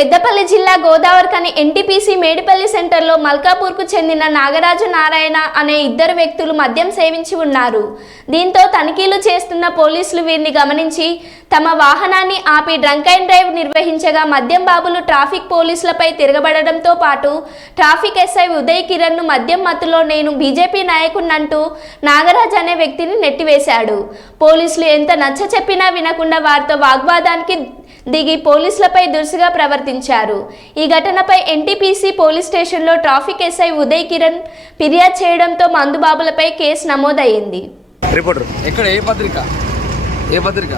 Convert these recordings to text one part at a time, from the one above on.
పెద్దపల్లి జిల్లా గోదావరికని ఎన్టీపీసీ మేడిపల్లి సెంటర్లో మల్కాపూర్కు చెందిన నాగరాజు నారాయణ అనే ఇద్దరు వ్యక్తులు మద్యం సేవించి ఉన్నారు. దీంతో తనిఖీలు చేస్తున్న పోలీసులు వీరిని గమనించి తమ వాహనాన్ని ఆపి డ్రంక్ అండ్ డ్రైవ్ నిర్వహించగా మద్యం బాబులు ట్రాఫిక్ పోలీసులపై తిరగబడడంతో పాటు ట్రాఫిక్ ఎస్ఐ ఉదయ్ కిరణ్ను మద్యం మత్తులో నేను బీజేపీ నాయకున్నంటూ నాగరాజ్ అనే వ్యక్తిని నెట్టివేశాడు. పోలీసులు ఎంత నచ్చ చెప్పినా వినకుండా వారితో వాగ్వాదానికి దిగి పోలీసులపై దురుసుగా ప్రవర్తించారు. ఈ ఘటనపై ఎన్టీపీసీ పోలీస్ స్టేషన్లో ట్రాఫిక్ ఎస్ఐ ఉదయ్ కిరణ్ ఫిర్యాదు చేయడంతో మందుబాబులపై కేసు నమోదయ్యింది. రిపోర్టర్. ఎక్కడ? ఏ పత్రిక? ఏ పత్రిక?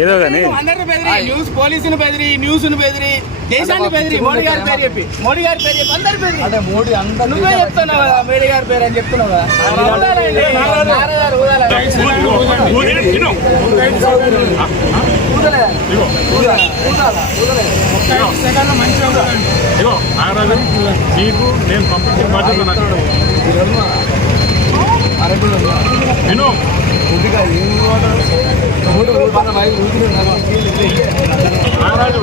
ఏదో కానీ అందరిని బెదిరి న్యూస్ పోలీసును బెదిరి న్యూస్ను బెదిరి దేశాన్ని బెదిరి మోడీ గారి పేరు చెప్పి మోడీ గారి పేరు చెప్పి అందరు బెదిరి. అంటే మోడీ అందరు నువ్వే చెప్తున్నావు కదా మోడీ గారి పేరు అని చెప్తున్నావు కదా. ఊదాలండి. నాన్నగారు ఊదాలండి. ఇగో నాగరాజు నీకు నేను పంపించిన బాధ్యత నాకు. విను నాగరాజు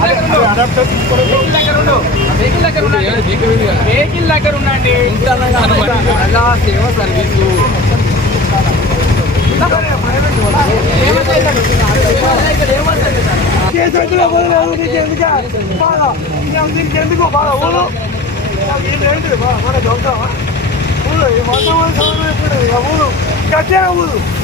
వెహికల్ దగ్గర ఉండండి. వెహికల్ దగ్గర ఉండండి అలా సేవ సర్వీసు ఎందుకు బాగా బాగా ఊరు మన ఊరు ఊరు ఊరు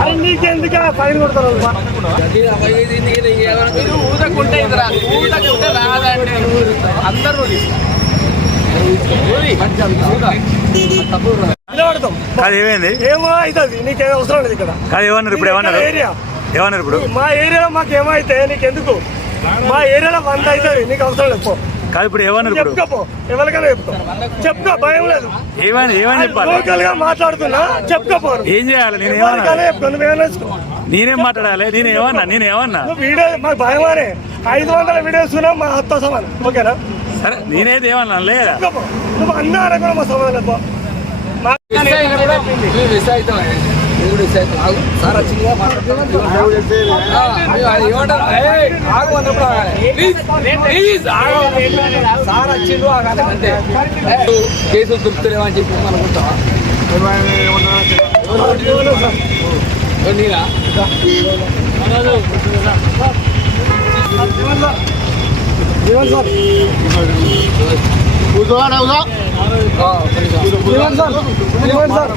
అరే నీకెందుకు ఫైన్ కొడతారు ఊదకుంటే ఊదకుంటే అందరూ ఏమైంది? ఏమో అవుతుంది నీకేం అవసరం లేదు ఇక్కడ. కాదు ఏమన్నారు ఇప్పుడు? ఏమన్నారు? ఏమన్నారు ఇప్పుడు? మా ఏరియాలో మాకు ఏమైతే నీకెందుకు? మా ఏరియాలో వంద అవుతుంది నీకు అవసరం లేదు కాదు ఇప్పుడు ఏమన్నారు ఇప్పుడు? చెప్పుకో ఎవరికైనా చెప్పుకో చెప్పుకో భయం లేదు. ఏమని ఏమని చెప్పాలి? లోకల్గా మాట్లాడుతున్నా చెప్పుకోపోరు ఏం చేయాలి? నేను ఏమన్నా చెప్పుకో నువ్వేమైనా. నేనేం మాట్లాడాలి? నేను ఏమన్నా? నేను ఏమన్నా? వీడియో మాకు భయమానే ఐదు వందల వీడియోస్ ఉన్నావు మా అత్త సమానం. ఓకేనా? సరే నేనైతే ఏమన్నా లేదా. నువ్వు అన్నా కూడా మా సమానం అవుతాం. ఆగు. సార్ వచ్చిందిగా ఏమంటారు? ఆగు అన్నప్పుడు ఆగాలి. ప్లీజ్, ప్లీజ్, ఆగు. సార్ వచ్చిండు ఆగాలి అంతే ఏయ్, కేసులు దొరుకుతలేవని చెప్పి మనం అనుకుంటావా ఎవరు నీరా జీవన్ సార్ ఆ, ఒక్క నిమిషం. Jeevan sir Jeevan sir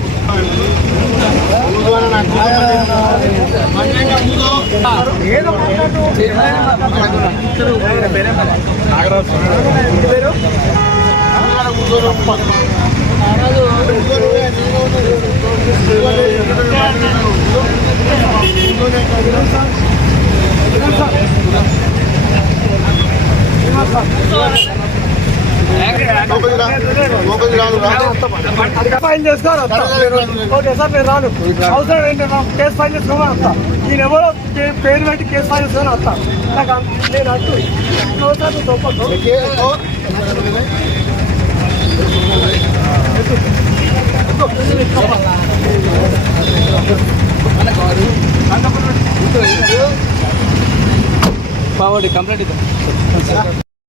fine చేసుకోవాలి. ఓకే సార్ నేను రాను అవసరం ఏంటి కేసు ఫైల్ చేసుకోమని వస్తా నేను ఎవరో పేరు పెట్టి కేసు ఫైల్ చేస్తాను అత్త నాకు నేను అంటూ నోటాలు తప్పదు పావండి